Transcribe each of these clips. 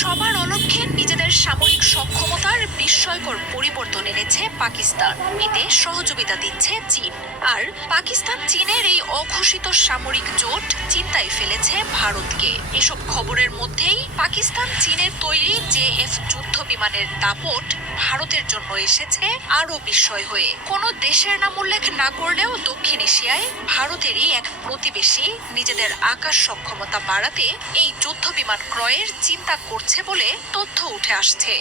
সবার অলক্ষে নিজেদের সামরিক সক্ষমতার বিস্ময়কর পরিবর্তন এনেছে পাকিস্তান। এতে সহযোগিতা দিচ্ছে চীন। আর পাকিস্তান চীনের এই অঘোষিত সামরিক জোট চিন্তায় ফেলেছে ভারতকে। এসব খবরের মধ্যেই পাকিস্তান চীনের তৈরি জে এফ যুদ্ধ বিমানের দাপট ভারতের জন্য এসেছে আরও বিস্ময় হয়ে। কোনো দেশের নাম উল্লেখ না করলেও দক্ষিণ এশিয়ায় ভারতেরই এক প্রতিবেশী নিজেদের আকাশ সক্ষমতা বাড়াতে এই যুদ্ধ বিমান ক্রয়ের চিন্তা করছে বলে তথ্য উঠে আসছে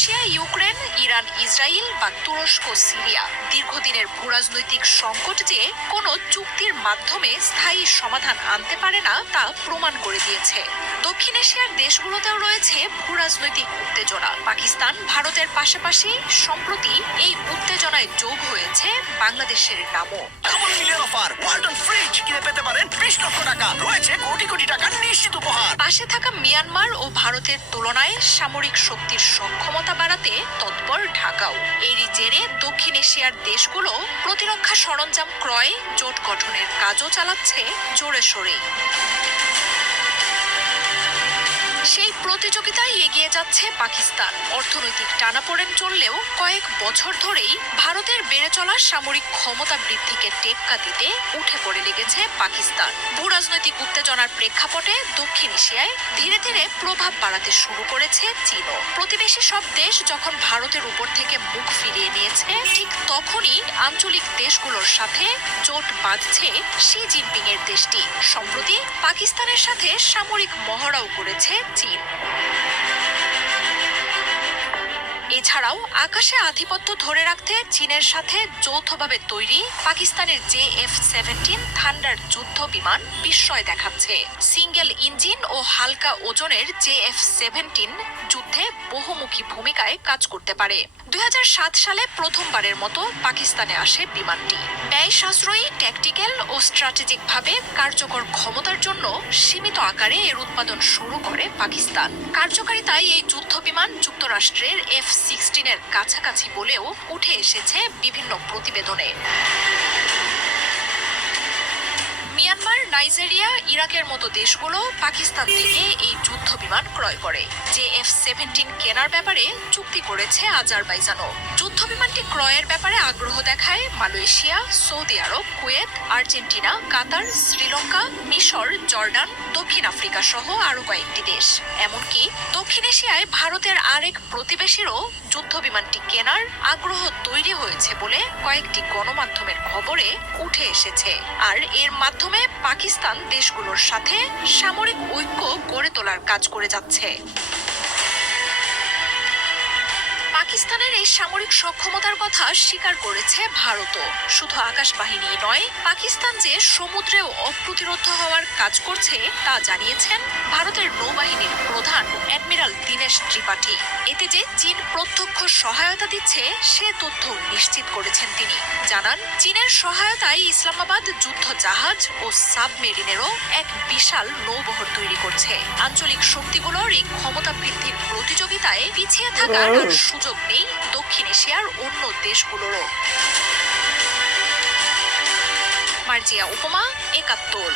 Russia Ukraine Iran Israel বা তুরস্ক সিরিয়া দীর্ঘদিনের ভূরাজনৈতিক সংকট যে কোনো চুক্তির মাধ্যমে স্থায়ী সমাধান আনতে পারে না তা প্রমাণ করে দিয়েছে। দক্ষিণ এশিয়ার দেশগুলোতেও রয়েছে ভূরাজনৈতিক উত্তেজনা। পাকিস্তান ভারতের পাশাপাশি সম্প্রতি এই উত্তেজনায় যোগ হয়েছে বাংলাদেশের নামও। অফার ওয়ালটন ফ্রিজ কিনে পেতে পারেন বিশ লক্ষ টাকা। রয়েছে কোটি কোটি নিশ্চিত উপহার। পাশে থাকা মিয়ানমার ও ভারতের তুলনায় সামরিক শক্তির সক্ষমতা বাড়াতে তৎপর ঢাকাও। এরই জেরে দক্ষিণ এশিয়ার দেশগুলো প্রতিরক্ষা সরঞ্জাম ক্রয়ে জোট গঠনের কাজও চালাচ্ছে জোরে সোরে। সেই প্রতিযোগিতায় এগিয়ে যাচ্ছে পাকিস্তান। অর্থনৈতিক টানাপোড়েন চললেও কয়েক বছর ধরেই ভারতের বেড়ে চলা সামরিক ক্ষমতা বৃদ্ধিকে টেক্কা দিতে উঠে পড়ে লেগেছে পাকিস্তান। ভূরাজনৈতিক উত্তেজনার প্রেক্ষাপটে দক্ষিণ এশিয়ায় ধীরে ধীরে প্রভাব বাড়াতে শুরু করেছে চীনও। প্রতিবেশী সব দেশ যখন ভারতের উপর থেকে মুখ ফিরিয়ে নিয়েছে, ঠিক তখনই আঞ্চলিক দেশগুলোর সাথে জোট বাঁধছে শি জিনপিং এর দেশটি। সম্প্রতি পাকিস্তানের সাথে সামরিক মহড়াও করেছে চীন। এছাড়াও আকাশে আধিপত্য ধরে রাখতে চীনের সাথে যৌথভাবে তৈরি পাকিস্তানের জে এফ সেভেন্টিন থান্ডার যুদ্ধ বিমান বিস্ময় দেখাচ্ছে। সিঙ্গেল ইঞ্জিন ও হালকা ওজনের জে এফ সেভেন্টিন যুদ্ধে বহুমুখী ভূমিকায় কাজ করতে পারে। দুই হাজার সাত সালে প্রথমবারের মতো পাকিস্তানে আসে বিমানটি। ব্যয় সাশ্রয়ী ট্যাকটিক্যাল ও স্ট্র্যাটেজিকভাবে কার্যকর ক্ষমতার জন্য সীমিত আকারে এর উৎপাদন শুরু করে পাকিস্তান। কার্যকারিতায় এই যুদ্ধ বিমান যুক্তরাষ্ট্রের এফ সিক্সটিনের কাছাকাছি বলেও উঠে এসেছে বিভিন্ন প্রতিবেদনে। নাইজেরিয়া, ইরাকের মতো দেশগুলো পাকিস্তান থেকে এই যুদ্ধ বিমান ক্রয় করে। যে এফ সেভেন্টিন কেনার ব্যাপারে চুক্তি করেছে আজারবাইজানও। যুদ্ধ বিমানটি ক্রয়ের ব্যাপারে আগ্রহ দেখায় মালয়েশিয়া, সৌদি আরব, কুয়েত, আর্জেন্টিনা, কাতার, শ্রীলঙ্কা, মিশর, জর্ডান, দক্ষিণ আফ্রিকা সহ আরও কয়েকটি দেশ। এমনকি দক্ষিণ এশিয়ায় ভারতের আরেক প্রতিবেশীরও যুদ্ধ বিমানটি কেনার আগ্রহ তৈরি হয়েছে বলে কয়েকটি গণমাধ্যমের খবরে উঠে এসেছে। আর এর মাধ্যমে পাকিস্তান দেশগুলোর সাথে সামরিক ঐক্য গড়ে তোলার কাজ করে যাচ্ছে। পাকিস্তানের এই সামরিক সক্ষমতার কথা স্বীকার করেছে ভারতও। শুধু আকাশ বাহিনী নয় পাকিস্তান যে সমুদ্রেও অপ্রতিরোধ হওয়ার কাজ করছে তা জানিয়েছেন ভারতের নৌবাহিনীর প্রধান অ্যাডমিরাল দীনেশ ত্রিপাঠী। এতে যে চীন প্রত্যক্ষ সহায়তা দিচ্ছে সে তথ্য নিশ্চিত করেছেন তিনি। জানান চীনের সহায়তায় ইসলামাবাদ যুদ্ধ জাহাজ ও সাবমেরিনেরও এক বিশাল নৌবহর তৈরি করছে। আঞ্চলিক শক্তিগুলোর এই ক্ষমতা বৃদ্ধির প্রতিযোগিতায় পিছিয়ে থাকার সুযোগ নেই দক্ষিণ এশিয়ার অন্য দেশগুলোরও। মার্জিয়া উপমা একাত্তর।